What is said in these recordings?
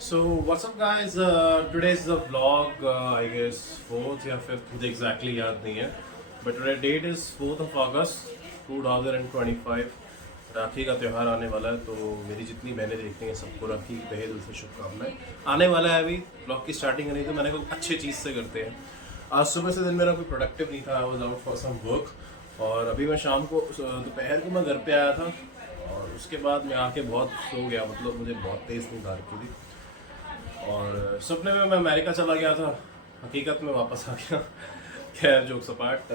So what's up guys? Today's the vlog, I guess 4th या 5th, मुझे exactly याद नहीं है. But today date is 4th of August 2025. राखी का त्यौहार आने वाला है, तो मेरी जितनी बहनें देखती हैं सबको राखी की तहे दिल से शुभकामनाएं. आने वाला है, अभी ब्लॉग की स्टार्टिंग करनी तो मैंने कोई अच्छी चीज़ से करते हैं. आज सुबह से दिन मेरा कोई प्रोडक्टिव नहीं था. I was out for some work. और अभी मैं शाम को दोपहर को मैं घर पे आया था, और उसके बाद मैं आके बहुत सो गया. मतलब मुझे बहुत तेज़ नींद आ रखी थी, और सपने में मैं अमेरिका चला गया था, हकीकत में वापस आ गया. खैर जोक सपाट.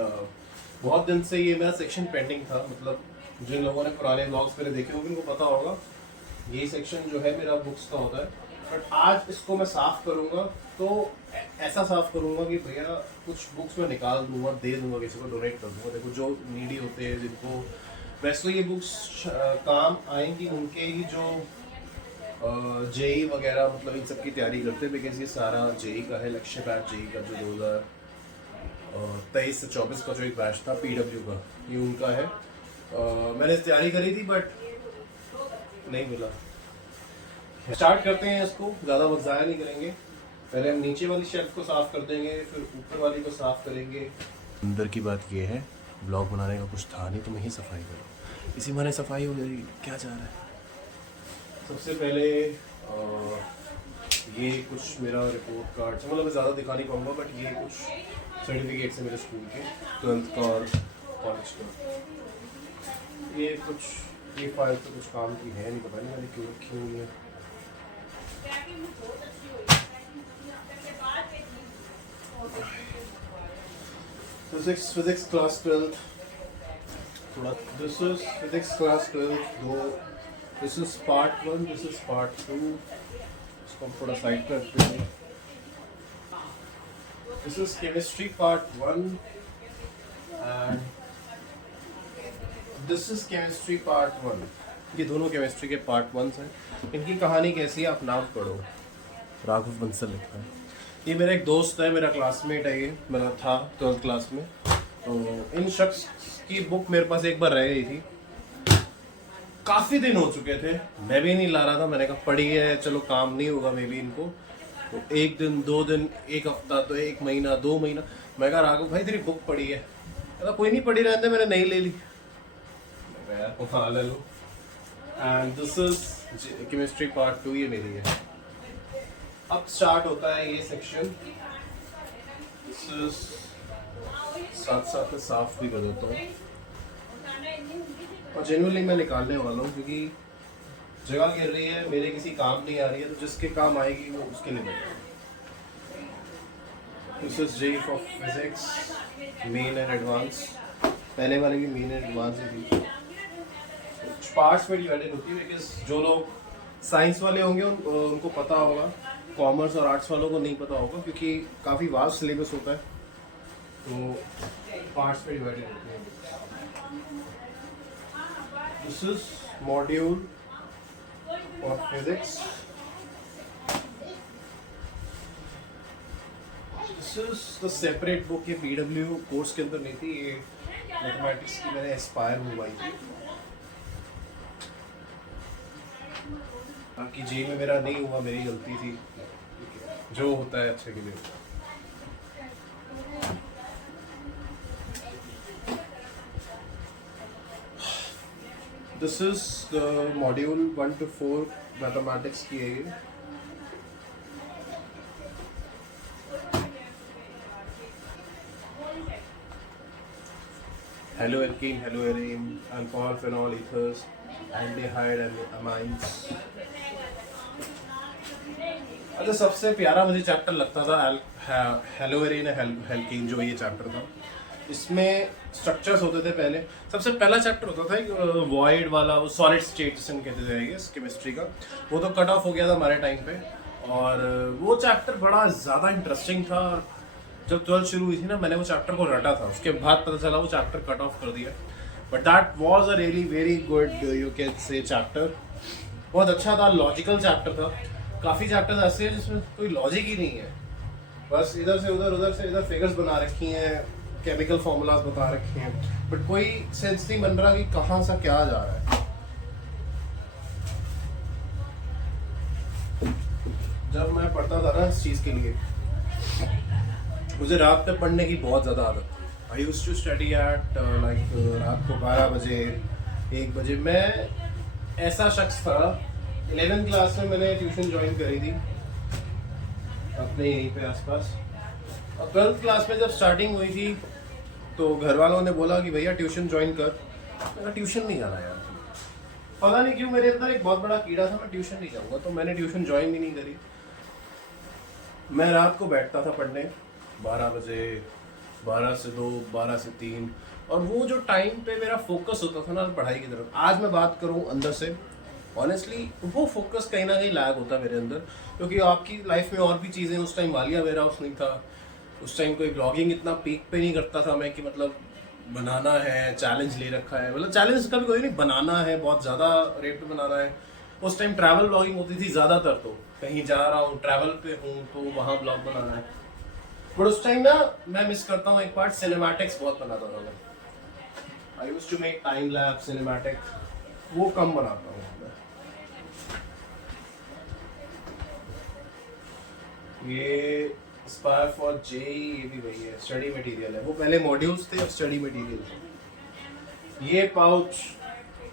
बहुत दिन से ये मेरा सेक्शन पेंडिंग था. मतलब जिन लोगों ने पुराने ब्लॉग्स मेरे देखे होंगे उनको पता होगा, ये सेक्शन जो है मेरा बुक्स का होता है. बट आज इसको मैं साफ़ करूँगा, तो ऐसा साफ़ करूँगा कि भैया कुछ बुक्स मैं निकाल दूँगा, दे दूँगा, किसी को डोनेट कर दूँगा. देखो जो नीडी होते हैं, जिनको वैसे तो ये बुक्स काम आएंगी, उनके ही जो जेई वगैरह, मतलब इन सब की तैयारी करते हैं. बिकॉज ये सारा जेई का है, लक्ष्य बैच जेई का जो 2023 से 24 का जो एक बैच था पीडब्ल्यू का, ये उनका है. मैंने तैयारी करी थी बट नहीं मिला. स्टार्ट करते हैं इसको, ज़्यादा वक्त ज़ाया नहीं करेंगे. पहले हम नीचे वाली शेल्फ को साफ़ कर देंगे, फिर ऊपर वाली को साफ़ करेंगे. अंदर की बात ये है, ब्लॉग बनाने का कुछ था नहीं तो मैं ही सफाई करूँ. इसी माने सफाई हो गई. क्या जा रहा है? सबसे पहले ये कुछ मेरा रिपोर्ट कार्ड, मतलब मैं ज़्यादा दिखा नहीं पाऊँगा, बट ये कुछ सर्टिफिकेट्स हैं मेरे स्कूल के, 12th का और कॉलेज का. ये कुछ, ये फाइल तो कुछ काम की है नहीं, पता नहीं मैंने क्यों रखी हुई है. फिजिक्स क्लास 12th, थोड़ा this is physics class 12th. दो, this is part 1, this is part 2. इसको हम थोड़ा साइड करते हैं. This is chemistry part 1 and this is chemistry part 1. ये दोनों केमिस्ट्री के पार्ट 1 हैं. इनकी कहानी कैसी है आप नाम पढ़ो. राघव बंसल लिखा है. ये मेरा एक दोस्त है, मेरा क्लासमेट है. ये मेरा था 12th क्लास में. तो इन शख्स की बुक मेरे पास एक बार रह गई थी. काफ़ी दिन हो चुके थे, मैं भी नहीं ला रहा था. मैंने कहा पढ़ी है, चलो काम नहीं होगा मे बी इनको. तो एक दिन, 2 दिन, एक हफ्ता, तो 1 महीना, 2 महीना. मैं कहा राघव भाई तेरी बुक पढ़ी है. कहता कोई नहीं, पढ़ी रहने, मैंने नहीं ले ली. हाँ ले लो. And this is chemistry part 2, ये मेरी है. अब स्टार्ट होता है ये सेक्शन. साथ साथ में साफ भी कर देता हूँ, और जेन्युइनली मैं निकालने वाला हूँ, क्योंकि जगह गिर रही है, मेरे किसी काम नहीं आ रही है, तो जिसके काम आएगी वो उसके लिए बैठा. This is JEE for physics, main and advance. पहले वाले की मेन एंड एडवांस ही थी. पार्ट्स में डिवाइडेड होती है, बिकॉज जो लोग साइंस वाले होंगे उनको पता होगा. कॉमर्स और आर्ट्स वालों को नहीं पता होगा, क्योंकि काफ़ी वास्ट सिलेबस होता है, तो पार्ट्स में डिवाइडेड होती है. This is module for physics. This is the separate book. ये पीडब्ल्यू कोर्स के अंदर नहीं थी, ये मैथमेटिक्स की मैंने एस्पायर मंगवाई थी. बाकी जे में मेरा नहीं हुआ, मेरी गलती थी. जो होता है अच्छे के लिए. This is the module 1 to 4 mathematics की है ये. Hello alkene, hello arene, alcohol, phenol, ethers, aldehyde and amines. अच्छा, सबसे प्यारा मुझे चैप्टर लगता था हेलोएरीन एल्कीन, जो ये चैप्टर था. इसमें स्ट्रक्चर्स होते थे. पहले सबसे पहला चैप्टर होता था एक वॉइड वाला, वो सॉलिड स्टेट जिसे कहते थे इस केमिस्ट्री का. वो तो कट ऑफ हो गया था हमारे टाइम पे, और वो चैप्टर बड़ा ज़्यादा इंटरेस्टिंग था. जब 12th शुरू हुई थी ना, मैंने वो चैप्टर को रटा था. उसके बाद पता चला वो चैप्टर कट ऑफ कर दिया. But that was a really very good, you can say, chapter. बहुत अच्छा था, लॉजिकल चैप्टर था. काफ़ी चैप्टर्स ऐसे हैं जिसमें कोई लॉजिक ही नहीं है, बस इधर से उधर, उधर से इधर फिगर्स बना रखी हैं, केमिकल फॉर्मूलाज बता रखे हैं, बट कोई सेंस नहीं बन रहा कि कहाँ से क्या जा रहा है. जब मैं पढ़ता था ना इस चीज़ के लिए, मुझे रात में पढ़ने की बहुत ज़्यादा आदत थी। I use to study at like रात को 12 बजे 1 बजे। मैं ऐसा शख्स था, 11th क्लास में मैंने ट्यूशन ज्वाइन करी थी अपने यहीं पे आसपास, और 12th क्लास में जब स्टार्टिंग हुई थी तो घर वालों ने बोला कि भैया ट्यूशन ज्वाइन कर। मेरा ट्यूशन नहीं जाना यार, पता नहीं क्यों मेरे अंदर एक बहुत बड़ा कीड़ा था, मैं ट्यूशन नहीं जाऊँगा, तो मैंने ट्यूशन ज्वाइन भी नहीं करी। मैं रात को बैठता था पढ़ने 12 बजे, 12 से 2, 12 से 3, और वो जो टाइम पे मेरा फोकस होता था ना पढ़ाई की तरफ, आज मैं बात करूँ अंदर से ऑनेस्टली वो फोकस कहीं ना कहीं लैग होता मेरे अंदर, क्योंकि आपकी लाइफ में और भी चीज़ें, उस टाइम वालिया वेयर हाउस नहीं था, उस टाइम कोई ब्लॉगिंग इतना पीक पे नहीं करता था मैं कि मतलब बनाना है, चैलेंज ले रखा है, मतलब चैलेंज कभी कोई नहीं, बनाना है, बहुत ज़्यादा रेट पे बनाना है। उस टाइम ट्रैवल ब्लॉगिंग होती थी ज़्यादातर, तो कहीं जा रहा हूँ, ट्रैवल पे हूँ, तो वहाँ ब्लॉग बनाना है। बट उस टाइम ना मैं मिस करता हूँ एक पार्ट, सिनेमैटिक्स बहुत बनाता था मैं। I used to make time lapse, cinematic, वो कम बनाता हूँ मैं। ये इंस्पायर फॉर जेई, ये भी वही है, स्टडी मटेरियल है। वो पहले मॉड्यूल्स थे, अब स्टडी मटेरियल है। ये पाउच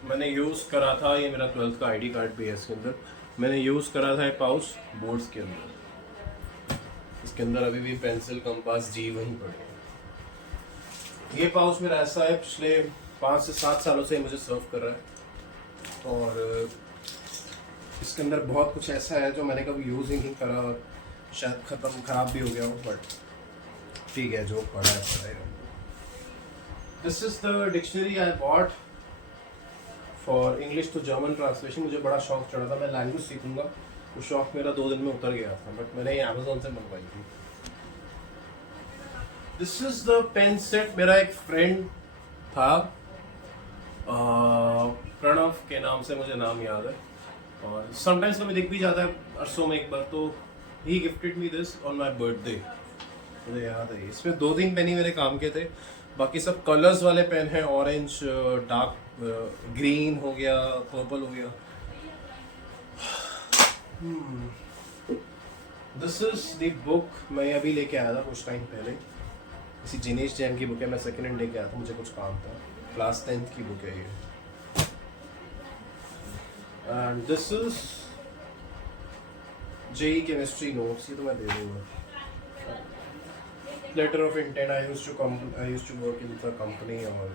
मैंने यूज़ करा था, ये मेरा 12th का आईडी कार्ड भी है इसके अंदर। मैंने यूज़ करा था ये पाउच बोर्ड्स के अंदर, इसके अंदर अभी भी पेंसिल, कंपास, जी वहीं पड़े हैं। ये पाउच मेरा ऐसा है, पिछले 5 से 7 सालों से मुझे सर्व कर रहा है, और इसके अंदर बहुत कुछ ऐसा है जो मैंने कभी यूज़ ही नहीं करा, और शायद ख़राब भी हो गया हो, बट ठीक है, जो पढ़ा है पढ़ा है। This is the dictionary I bought for English to German translation. मुझे बड़ा शौक चढ़ा था, मैं लैंग्वेज सीखूंगा, वो शौक मेरा 2 दिन में उतर गया था, बट मैंने ये अमेजोन से मंगवाई थी। This is the pen set. मेरा एक फ्रेंड था, प्रणव के नाम से मुझे नाम याद है, और समटाइम्स कभी दिख भी जाता है अरसों में एक बार, तो he gifted me this on my birthday, मुझे याद है। इसमें 2-3 पेन ही मेरे काम के थे, बाकी सब कलर्स वाले पेन हैं, ऑरेंज, डार्क ग्रीन हो गया, पर्पल हो गया। दिस इज द बुक, मैं अभी लेके आया था कुछ टाइम पहले, इसी जिनेश जैन की बुक है, मैं सेकेंड हैंड लेके आया था, मुझे कुछ काम था। क्लास 10th की बुक है ये। And this is JEE chemistry notes, ये तो मैं दे दूंगा। Letter of intent, I used to work in the company, और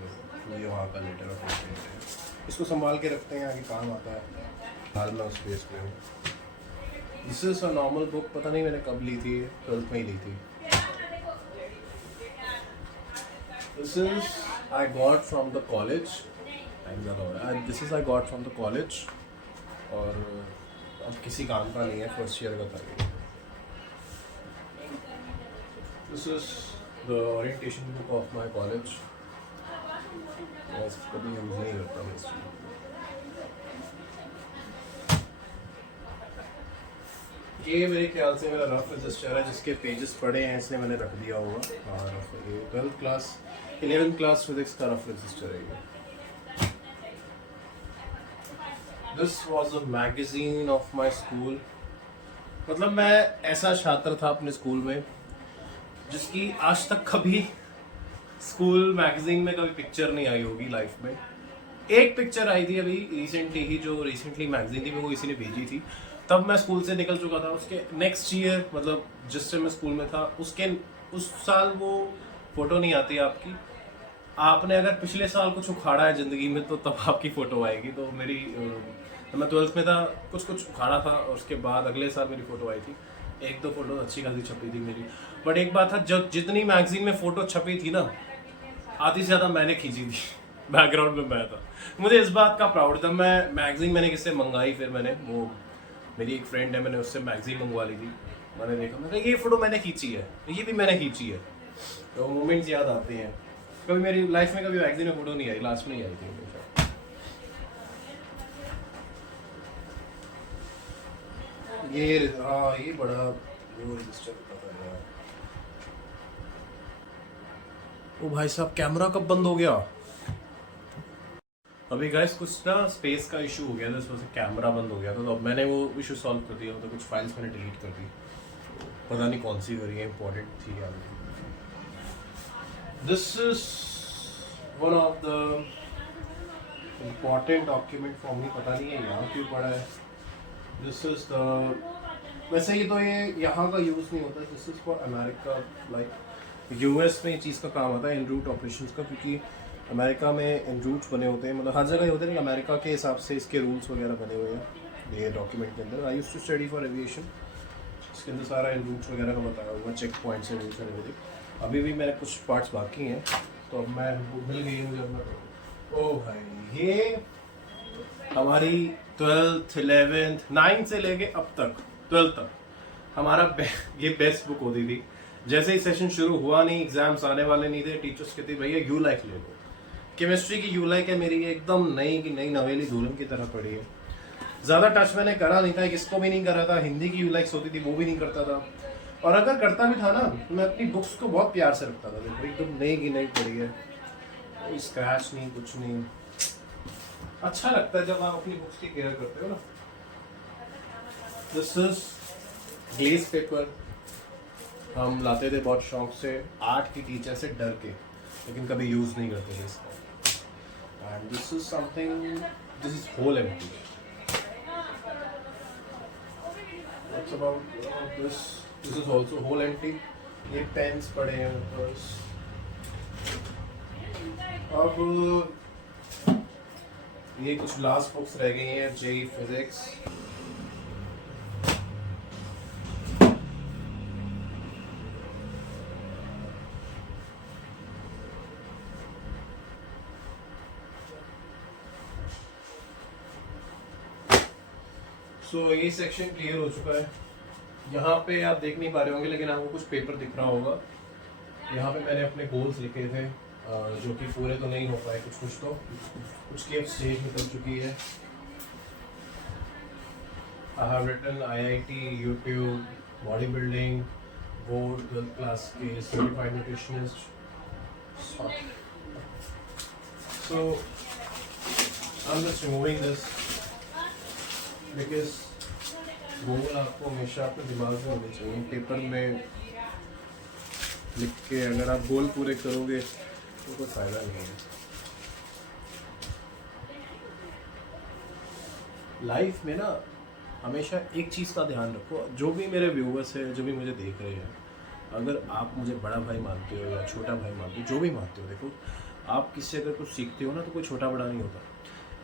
ये वहाँ का लेटर ऑफ इंटेंट है। इसको संभाल के रखते हैं, आगे काम आता है, हाल में उस पेज पे हूँ। This is a normal book, पता नहीं मैंने कब ली थी, 12th में ही ली थी। This is I got from the college, time ज़्यादा हो रहा है। This is I got from the college, और अब किसी काम का नहीं है, फर्स्ट ईयर का था ये। This is the orientation book of my college. मैं कभी यूज नहीं करता मैं इसको। ये मेरे ख्याल से मेरा रफ रजिस्टर है, जिसके पेजेस पड़े हैं इसलिए मैंने रख दिया होगा। और ये 12th class 11th class physics का रफ रजिस्टर है ये। This was a magazine of my school. मतलब मैं ऐसा छात्र था अपने स्कूल में जिसकी आज तक कभी स्कूल मैगजीन में कभी पिक्चर नहीं आई होगी लाइफ में। एक पिक्चर आई थी अभी रिसेंटली ही, जो रिसेंटली मैगजीन थी, वो किसी ने भेजी थी, तब मैं स्कूल से निकल चुका था। उसके नेक्स्ट ईयर, मतलब जिस टाइम मैं स्कूल में था उस साल वो फोटो नहीं आती आपकी। आपने अगर पिछले साल कुछ उखाड़ा है जिंदगी में तो तब आपकी फोटो आएगी। तो मेरी तो मैं 12th में था, कुछ उखाड़ा था, और उसके बाद अगले साल मेरी फोटो आई थी। 1-2 फोटो अच्छी खासी छपी थी मेरी। बट एक बात था, जब जितनी मैगजीन में फोटो छपी थी ना, आधी से ज़्यादा मैंने खींची थी। बैकग्राउंड में मैं था। मुझे इस बात का प्राउड था। मैं मैगजीन मैंने किससे मंगाई, फिर मैंने वो मेरी एक फ्रेंड है, मैंने उससे मैगजीन मंगवा ली थी। मैंने देखा, मैं ये फोटो मैंने खींची है, ये भी मैंने खींची है। तो मोमेंट्स याद आते हैं। कभी मेरी लाइफ में कभी मैगजीन में फोटो नहीं आई, लास्ट में ही आई थी हमेशा। ये बड़ा वो रजिस्टर होता था यार। ओ भाई साहब, कैमरा कब बंद हो गया? अभी गाइस कुछ ना स्पेस का इशू हो गया था, इस वजह से कैमरा बंद हो गया था, तो अब मैंने वो इशू सॉल्व कर दिया, तो कुछ फाइल्स मैंने डिलीट कर दी, पता नहीं कौन सी करी है, इंपॉर्टेंट थी यार। This is one of the important document for me, पता नहीं है यहाँ क्यों पड़ा है। दिस इज द, वैसे ये तो ये यहाँ का यूज़ नहीं होता, this is for America, like US में ये चीज़ का काम आता है इन रूट ऑपरेशंस का, क्योंकि अमेरिका में इन रूट्स बने होते हैं, मतलब हर जगह ही होते हैं, लेकिन अमेरिका के हिसाब से इसके रूल्स वगैरह बने हुए हैं ये डॉक्यूमेंट के अंदर। I used to study for aviation, इसके अंदर सारा इन रूट्स वगैरह का बताया हुआ, check points and rules and everything. अभी भी मेरे कुछ पार्ट्स बाकी हैं, तो अब मैं मिल गई हूँ जब मैं, ओ भाई ये हमारी 12th 11th 9th से लेके अब तक 12th तक हमारा ये बेस्ट बुक होती थी। जैसे ही सेशन शुरू हुआ नहीं, एग्जाम्स आने वाले नहीं थे, टीचर्स कहते भैया यू लाइक ले लो। केमिस्ट्री की यू लाइक है मेरी, एकदम नई की नई नवेली दुल्हन की तरह पड़ी है। ज़्यादा टच मैंने करा नहीं था, इसको भी नहीं करा था, हिंदी की यू लाइक्स होती थी वो भी नहीं करता था, और अगर करता भी था ना तो मैं अपनी बुक्स को बहुत प्यार से रखता था। देखो एकदम नई की नई पड़ी है, कोई स्क्रैच नहीं, कुछ नहीं। अच्छा लगता है जब आप अपनी बुक्स की केयर करते हो ना। दिस इज ग्लेज पेपर, हम लाते थे बहुत शौक से, आर्ट की टीचर से डर के, लेकिन कभी यूज नहीं करते थे इसका। And this is something, this is whole empty. What's about this, this is also whole empty. ये पेन्स पड़े हैं बस। अब ये कुछ लास्ट बुक्स रह गई हैं, जेई फिजिक्स। सो ये सेक्शन क्लियर हो चुका है। यहाँ पे आप देख नहीं पा रहे होंगे, लेकिन आपको कुछ पेपर दिख रहा होगा। यहाँ पे मैंने अपने गोल्स लिखे थे, जो कि पूरे तो नहीं हो पाए, कुछ तो कुछ की अब स्टेज निकल चुकी है। I have written IIT, YouTube, body building, board, 12th class के certified nutritionist. So I am just removing this because goal आपको हमेशा अपने दिमाग में होने चाहिए। पेपर में लिख के अगर आप गोल पूरे करोगे तो कोई फायदा नहीं है। लाइफ में ना हमेशा एक चीज़ का ध्यान रखो, जो भी मेरे व्यूवर्स हैं, जो भी मुझे देख रहे हैं, अगर आप मुझे बड़ा भाई मानते हो या छोटा भाई मानते हो, जो भी मानते हो, देखो आप किससे अगर कुछ सीखते हो ना तो कोई छोटा बड़ा नहीं होता।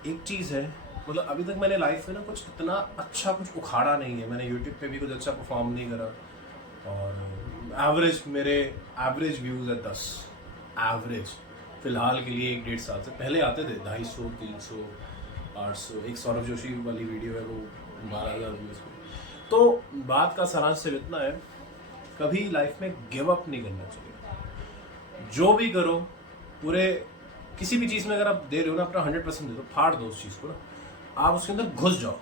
एक चीज़ है, मतलब अभी तक मैंने लाइफ में ना कुछ इतना अच्छा कुछ उखाड़ा नहीं है, मैंने यूट्यूब पे भी कुछ अच्छा परफॉर्म नहीं करा, और एवरेज मेरे एवरेज व्यूज़ है 10 एवरेज फिलहाल के लिए। 1-1.5 साल से पहले आते थे 250, 300, 800। एक सौरभ जोशी वाली वीडियो है वो 12,000 व्यूज़ पे। तो बात का सारांश सिर्फ इतना है, कभी लाइफ में गिव अप नहीं करना चाहिए। जो भी करो, पूरे किसी भी चीज़ में अगर आप दे रहे हो ना, अपना 100% दे दो, फाड़ दो उस चीज़ को ना, आप उसके अंदर घुस जाओ।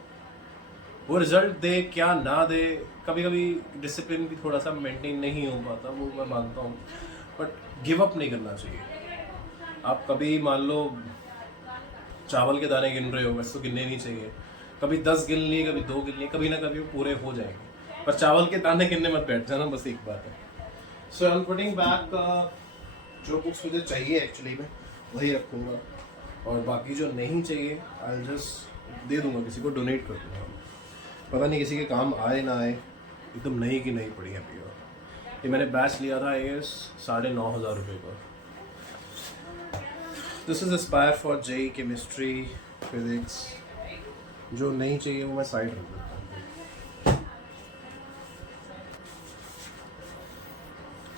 वो रिजल्ट दे क्या ना दे, कभी कभी डिसिप्लिन भी थोड़ा सा मेंटेन नहीं हो पाता, वो मैं मानता हूँ, बट गिव अप नहीं करना चाहिए। आप कभी मान लो चावल के दाने गिन रहे हो, वैसे तो गिनने नहीं चाहिए, कभी 10 गिन लिए, कभी 2 गिन लिए, कभी ना कभी वो पूरे हो जाएंगे, पर चावल के दाने गिनने मत बैठ जाना, बस एक बात है। सो आई एम पुटिंग बैक, जो बुक्स मुझे चाहिए एक्चुअली मैं वही रखूँगा, और बाकी जो नहीं चाहिए आई जस्ट दे दूंगा, किसी को डोनेट कर दूंगा। पता नहीं किसी के काम आए ना आए, एकदम नई की नई पड़ी है प्योर। ये मैंने बैच लिया था आई गेस 9,500 रुपये का। This is Aspire for JEE, chemistry, physics. जो नहीं चाहिए वो मैं साइड रख देता हूँ।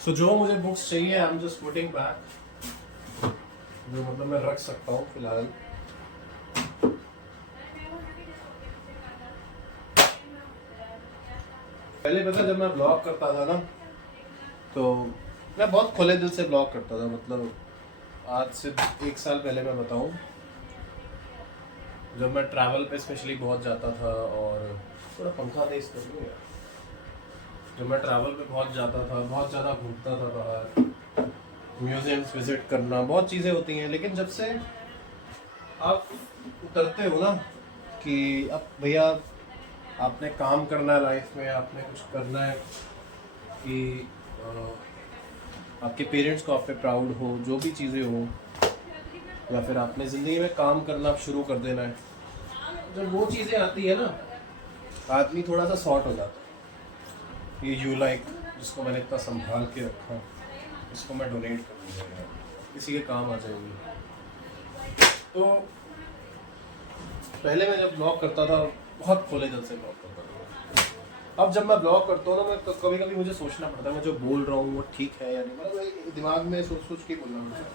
सो जो मुझे बुक्स चाहिए आई एम जस्ट पुटिंग बैक, जो मतलब मैं रख सकता हूँ फिलहाल। पहले पता जब मैं ब्लॉग करता था ना, तो मैं बहुत खुले दिल से ब्लॉग करता था, मतलब आज से 1 साल पहले मैं बताऊं, जब मैं ट्रैवल पे स्पेशली बहुत जाता था, और थोड़ा पंखा तेज कर दूं यार, जब मैं ट्रैवल पे बहुत जाता था, बहुत ज़्यादा घूमता था बाहर, म्यूजियम्स विजिट करना, बहुत चीज़ें होती हैं, लेकिन जब से आप उतरते हो ना कि अब भैया आपने काम करना है लाइफ में, आपने कुछ करना है कि आपके पेरेंट्स को आप पे प्राउड हो, जो भी चीज़ें हो, या फिर आपने ज़िंदगी में काम करना आप शुरू कर देना है। जब वो चीज़ें आती है ना, आदमी थोड़ा सा शॉर्ट हो जाता है। ये यू लाइक जिसको मैंने इतना संभाल के रखा, इसको मैं डोनेट कर दूँगा यार, किसी के काम आ जाएगी। तो पहले मैं जब ब्लॉग करता था बहुत खोले दिल से ब्लॉग करता था। अब जब मैं ब्लॉग करता हूँ ना, मैं कभी कभी मुझे सोचना पड़ता है मैं जो बोल रहा हूँ वो ठीक है या नहीं, मतलब दिमाग में सोच सोच के बोलना पड़ता है।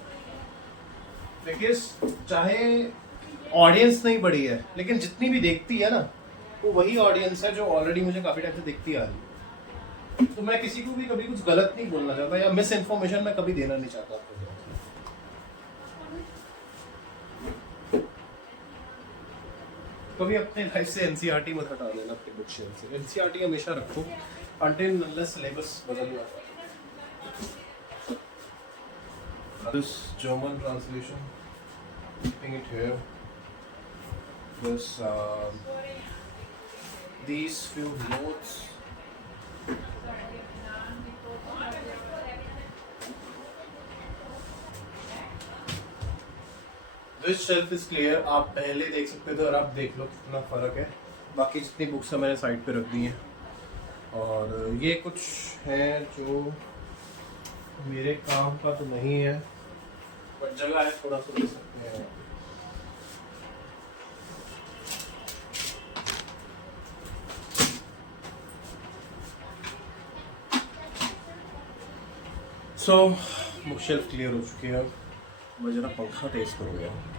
बिकॉज चाहे ऑडियंस नहीं बढ़ी है, लेकिन जितनी भी देखती है ना, वो वही ऑडियंस है जो ऑलरेडी मुझे काफ़ी टाइम से देखती आ रही है। तो मैं किसी को भी कभी कुछ गलत नहीं बोलना चाहता, या मिस इन्फॉर्मेशन मैं कभी देना नहीं चाहता आपको। कभी अपने लाइफ से एनसीईआरटी मत हटा देना अपने बुक शेल्फ से। एनसीईआरटी हमेशा रखो until unless सिलेबस बदल जाता है। This German translation, keeping it here. This these few notes. This shelf is clear. आप पहले देख सकते थे और आप देख लो कितना फ़र्क है। बाकी जितनी बुक्स है मैंने साइड पे रख दी हैं, और ये कुछ है जो मेरे काम का तो नहीं है, बट जगह है थोड़ा सा दे सकते हैं। सो बुक शेल्फ क्लियर हो चुकी है। अब मैं जरा पंखा तेज करूँगा।